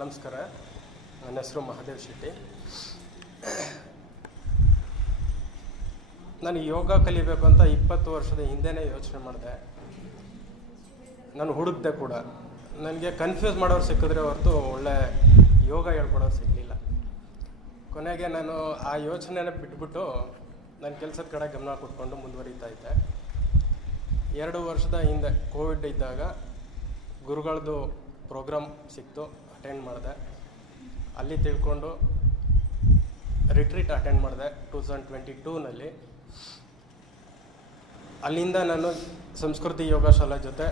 ನಮಸ್ಕಾರ. ನನ್ನ ಹೆಸರು ಮಹಾದೇವ್ ಶೆಟ್ಟಿ. ನಾನು ಯೋಗ ಕಲಿಬೇಕು ಅಂತ 20 ವರ್ಷದ ಹಿಂದೆನೇ ಯೋಚನೆ ಮಾಡಿದೆ. ನಾನು ಹುಡುಕ್ದೆ ಕೂಡ. ನನಗೆ ಕನ್ಫ್ಯೂಸ್ ಮಾಡೋರು ಸಿಕ್ಕಿದ್ರೆ ಹೊರತು ಒಳ್ಳೆ ಯೋಗ ಹೇಳ್ಕೊಡೋರು ಸಿಗಲಿಲ್ಲ. ಕೊನೆಗೆ ನಾನು ಆ ಯೋಚನೆನ ಬಿಟ್ಬಿಟ್ಟು ನನ್ನ ಕೆಲಸದ ಕಡೆ ಗಮನ ಕೊಟ್ಕೊಂಡು ಮುಂದುವರಿತಾ ಇದ್ದೆ. 2 ವರ್ಷದ ಹಿಂದೆ ಕೋವಿಡ್ ಇದ್ದಾಗ ಗುರುಗಳದ್ದು ಪ್ರೋಗ್ರಾಮ್ ಸಿಕ್ತು, ಅಟೆಂಡ್ ಮಾಡಿದೆ. ಅಲ್ಲಿ ತಿಳ್ಕೊಂಡು ರಿಟ್ರೀಟ್ ಅಟೆಂಡ್ ಮಾಡಿದೆ 2022ನಲ್ಲಿ. ಅಲ್ಲಿಂದ ನಾನು ಸಂಸ್ಕೃತಿ ಯೋಗಶಾಲೆ ಜೊತೆ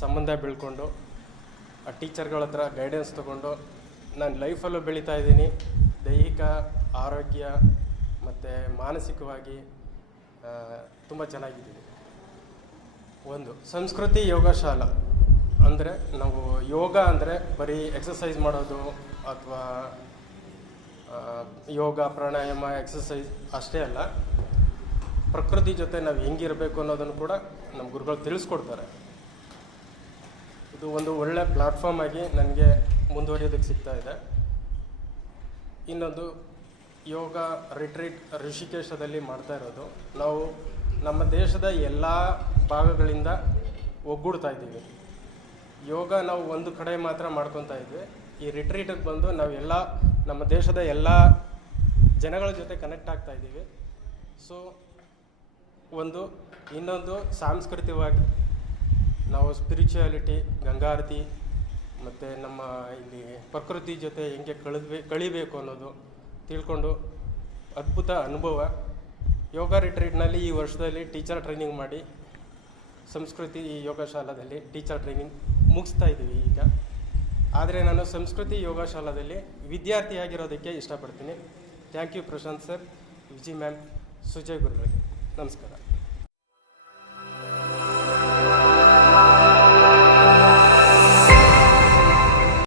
ಸಂಬಂಧ ಬೆಳ್ಕೊಂಡು ಆ ಟೀಚರ್ಗಳ ಹತ್ರ ಗೈಡೆನ್ಸ್ ತೊಗೊಂಡು ನಾನು ಲೈಫಲ್ಲೂ ಬೆಳೀತಾ ಇದ್ದೀನಿ. ದೈಹಿಕ ಆರೋಗ್ಯ ಮತ್ತು ಮಾನಸಿಕವಾಗಿ ತುಂಬ ಚೆನ್ನಾಗಿದ್ದೀನಿ. ಒಂದು ಸಂಸ್ಕೃತಿ ಯೋಗಶಾಲಾ ಅಂದರೆ ನಾವು ಯೋಗ ಅಂದರೆ ಬರೀ ಎಕ್ಸಸೈಸ್ ಮಾಡೋದು ಅಥವಾ ಯೋಗ ಪ್ರಾಣಾಯಾಮ ಎಕ್ಸಸೈಸ್ ಅಷ್ಟೇ ಅಲ್ಲ, ಪ್ರಕೃತಿ ಜೊತೆ ನಾವು ಹೆಂಗಿರಬೇಕು ಅನ್ನೋದನ್ನು ಕೂಡ ನಮ್ಮ ಗುರುಗಳು ತಿಳಿಸ್ಕೊಡ್ತಾರೆ. ಇದು ಒಂದು ಒಳ್ಳೆ ಪ್ಲ್ಯಾಟ್ಫಾರ್ಮ್ ಆಗಿ ನನಗೆ ಮುಂದುವರಿಯೋದಕ್ಕೆ ಸಿಗ್ತಾ ಇದೆ. ಇನ್ನೊಂದು ಯೋಗ ರಿಟ್ರೀಟ್ ಋಷಿಕೇಶದಲ್ಲಿ ಮಾಡ್ತಾ ಇರೋದು. ನಾವು ನಮ್ಮ ದೇಶದ ಎಲ್ಲ ಭಾಗಗಳಿಂದ ಒಗ್ಗೂಡ್ತಾ ಇದ್ದೀವಿ. ಯೋಗ ನಾವು ಒಂದು ಕಡೆ ಮಾತ್ರ ಮಾಡ್ಕೊತಾ ಇದ್ವಿ. ಈ ರಿಟ್ರೀಟಿಗೆ ಬಂದು ನಾವೆಲ್ಲ ನಮ್ಮ ದೇಶದ ಎಲ್ಲ ಜನಗಳ ಜೊತೆ ಕನೆಕ್ಟ್ ಆಗ್ತಾ ಇದ್ದೀವಿ. ಸೊ ಇನ್ನೊಂದು ಸಾಂಸ್ಕೃತಿಕವಾಗಿ ನಾವು ಸ್ಪಿರಿಚುಯಾಲಿಟಿ, ಗಂಗಾರತಿ ಮತ್ತು ನಮ್ಮ ಇಲ್ಲಿ ಪ್ರಕೃತಿ ಜೊತೆ ಹೆಂಗೆ ಕಳಿಬೇಕು ಅನ್ನೋದು ತಿಳ್ಕೊಂಡು ಅದ್ಭುತ ಅನುಭವ. ಯೋಗ ರಿಟ್ರೀಟ್ನಲ್ಲಿ ಈ ವರ್ಷದಲ್ಲಿ ಟೀಚರ್ ಟ್ರೈನಿಂಗ್ ಮಾಡಿ ಸಂಸ್ಕೃತಿ ಯೋಗಶಾಲಾದಲ್ಲಿ ಟೀಚರ್ ಟ್ರೈನಿಂಗ್ ಮುಗಿಸ್ತಾ ಇದ್ದೀವಿ ಈಗ. ಆದರೆ ನಾನು ಸಂಸ್ಕೃತಿ ಯೋಗಶಾಲಾದಲ್ಲಿ ವಿದ್ಯಾರ್ಥಿಯಾಗಿರೋದಕ್ಕೆ ಇಷ್ಟಪಡ್ತೀನಿ. Thank you Prashant sir, Viji ma'am, Sujay ಗುರುಗಳಿಗೆ ನಮಸ್ಕಾರ.